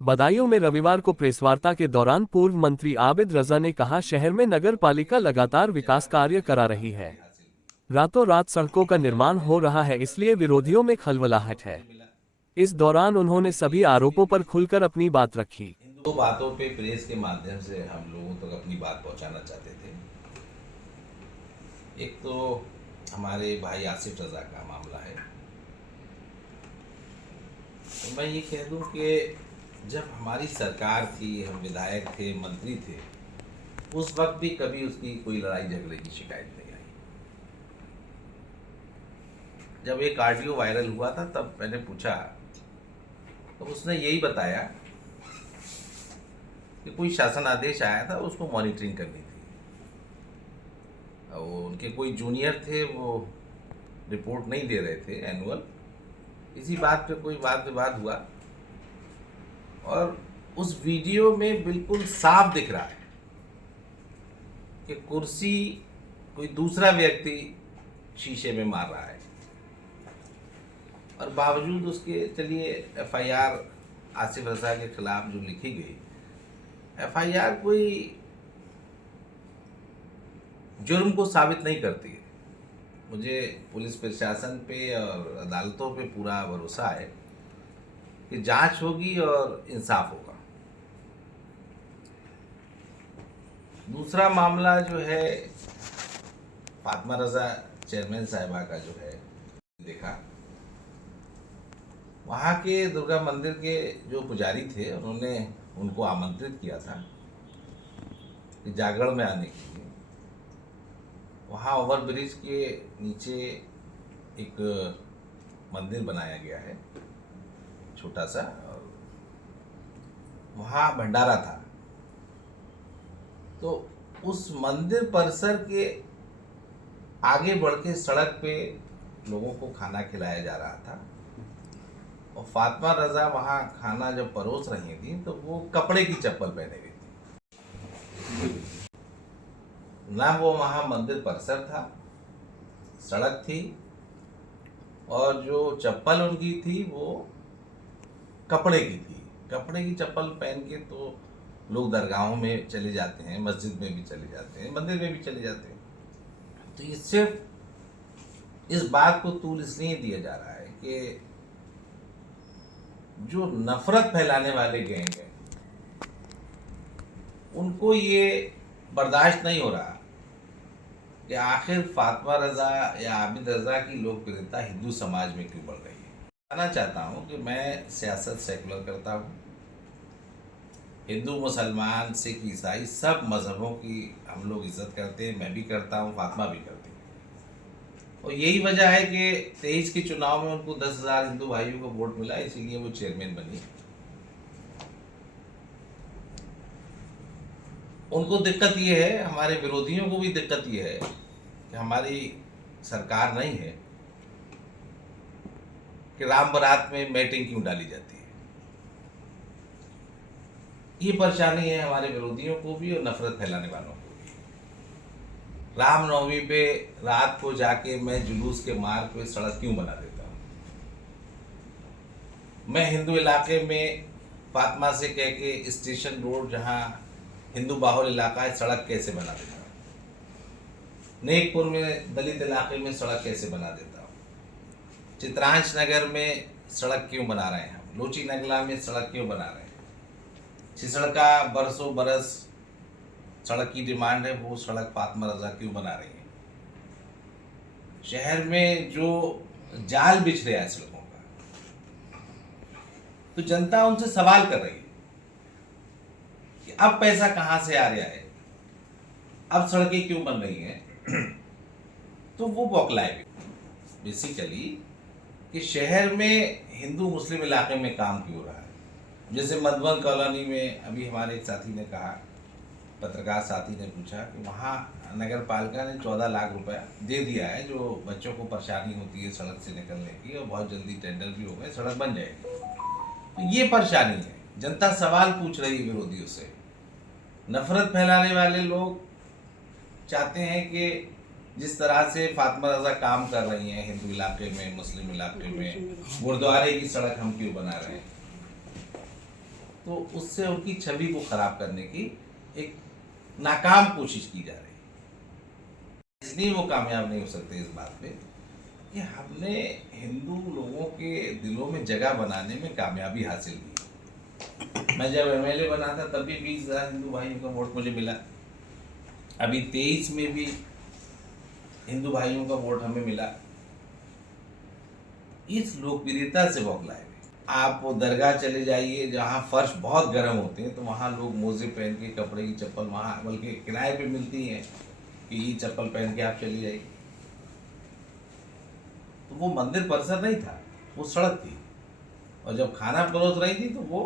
बदायूं में रविवार को प्रेसवार्ता के दौरान पूर्व मंत्री आबिद रजा ने कहा, शहर में नगर पालिका लगातार विकास कार्य करा रही है। रातों रात सड़कों का निर्माण हो रहा है, इसलिए विरोधियों में खलबलाहट है। इस दौरान उन्होंने सभी आरोपों पर खुलकर अपनी बात रखी। दो बातों पे प्रेस के माध्यम से हम लोगों तक अपनी बात पहुंचाना चाहते थे। एक तो हमारे भाई आसिफ रजा का मामला है। तो मैं ये कह दूं कि जब हमारी सरकार थी, हम विधायक थे, मंत्री थे, उस वक्त भी कभी उसकी कोई लड़ाई झगड़े की शिकायत नहीं आई। जब एक ऑडियो वायरल हुआ था तब मैंने पूछा तो उसने यही बताया कि कोई शासन आदेश आया था, उसको मॉनिटरिंग करनी थी। वो उनके कोई जूनियर थे, वो रिपोर्ट नहीं दे रहे थे एनुअल। इसी बात पे कोई वाद विवाद हुआ और उस वीडियो में बिल्कुल साफ दिख रहा है कि कुर्सी कोई दूसरा व्यक्ति शीशे में मार रहा है और बावजूद उसके, चलिए एफआईआर आसिफ रजा के खिलाफ जो लिखी गई, एफआईआर कोई जुर्म को साबित नहीं करती है। मुझे पुलिस प्रशासन पे और अदालतों पे पूरा भरोसा है कि जांच होगी और इंसाफ होगा। दूसरा मामला जो है फातिमा रजा चेयरमैन साहिबा का जो है, देखा वहाँ के दुर्गा मंदिर के जो पुजारी थे, उन्होंने उनको आमंत्रित किया था कि जागरण में आने के लिए। वहाँ ओवरब्रिज के नीचे एक मंदिर बनाया गया है छोटा सा, और वहाँ भंडारा था। तो उस मंदिर परिसर के आगे बढ़ के सड़क पे लोगों को खाना खिलाया जा रहा था और फातिमा रजा वहाँ खाना जब परोस रही थी तो वो कपड़े की चप्पल पहने हुई थी। ना वो वहाँ मंदिर परिसर था, सड़क थी, और जो चप्पल उनकी थी वो कपड़े की थी। कपड़े की चप्पल पहन के तो लोग दरगाहों में चले जाते हैं, मस्जिद में भी चले जाते हैं, मंदिर में भी चले जाते हैं। तो ये सिर्फ इस बात को तूल इसलिए दिया जा रहा है कि जो नफरत फैलाने वाले गैंग हैं उनको ये बर्दाश्त नहीं हो रहा कि आखिर फातिमा रजा या आबिद रजा की लोकप्रियता हिंदू समाज में क्यों बढ़ रही है। बताना चाहता हूँ कि मैं सियासत सेकुलर करता हूँ। हिंदू, मुसलमान, सिख, ईसाई सब मजहबों की हम लोग इज्जत करते हैं। मैं भी करता हूँ, फातिमा भी करती है। और यही वजह है कि 23 के चुनाव में उनको 10,000 हिंदू भाइयों को वोट मिला, इसीलिए वो चेयरमैन बनी। उनको दिक्कत ये है, हमारे विरोधियों को भी दिक्कत ये है कि हमारी सरकार नहीं है कि राम बारात में मैटिंग क्यों डाली जाती है। ये परेशानी है हमारे विरोधियों को भी और नफरत फैलाने वालों को भी। रामनवमी पे रात को जाके मैं जुलूस के मार्ग पे सड़क क्यों बना देता हूँ। मैं हिंदू इलाके में फातिमा से कह के स्टेशन रोड, जहाँ हिंदू बाहुल इलाका है, सड़क कैसे बना देता हूँ। नेकपुर में दलित इलाके में सड़क कैसे बना देता हूँ। चित्रांश नगर में सड़क क्यों बना रहे हैं हम, लोची नगला में सड़क क्यों बना रहे हैं। छिसड़का बरसों बरस सड़क की डिमांड है, वो सड़क फातिमा रजा क्यों बना रही है। शहर में जो जाल बिछ रहा है सड़कों का, तो जनता उनसे सवाल कर रही है कि अब पैसा कहां से आ रहा है, अब सड़कें क्यों बन रही हैं। तो वो बौखलाए बेसिकली कि शहर में हिंदू मुस्लिम इलाके में काम क्यों हो रहा है। जैसे मधुबन कॉलोनी में अभी हमारे एक साथी ने कहा, पत्रकार साथी ने पूछा कि वहाँ नगर पालिका ने 14 लाख रुपया दे दिया है, जो बच्चों को परेशानी होती है सड़क से निकलने की, और बहुत जल्दी टेंडर भी हो गए, सड़क बन जाएगी। तो ये परेशानी है, जनता सवाल पूछ रही है विरोधियों से। नफरत फैलाने वाले लोग चाहते हैं कि जिस तरह से फातिमा रजा काम कर रही हैं हिंदू इलाके में, मुस्लिम इलाके में, गुरुद्वारे की सड़क हम क्यों बना रहे हैं। तो उससे उनकी छवि को खराब करने की एक नाकाम कोशिश की जा रही है। इसलिए वो कामयाब नहीं हो सकते इस बात पे कि हमने हिंदू लोगों के दिलों में जगह बनाने में कामयाबी हासिल की। मैं जब एमएलए बना था तब भी 20,000 हिंदू भाइयों का वोट मुझे मिला। अभी 23 में भी हिंदू भाइयों का वोट हमें मिला। इस लोकप्रियता से बौखलाए हुए आप वो दरगाह चले जाइए जहाँ फर्श बहुत गर्म होते हैं, तो वहाँ लोग मोजे पहन के, कपड़े की चप्पल वहाँ बल्कि किराए पे मिलती हैं कि ये चप्पल पहन के आप चली जाइए। तो वो मंदिर परिसर नहीं था, वो सड़क थी, और जब खाना परोस रही थी तो वो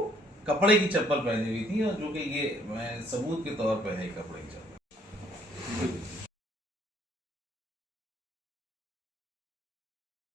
कपड़े की चप्पल पहनी हुई थी, और जो कि ये मैं सबूत के तौर पर है कपड़े की चप्पल।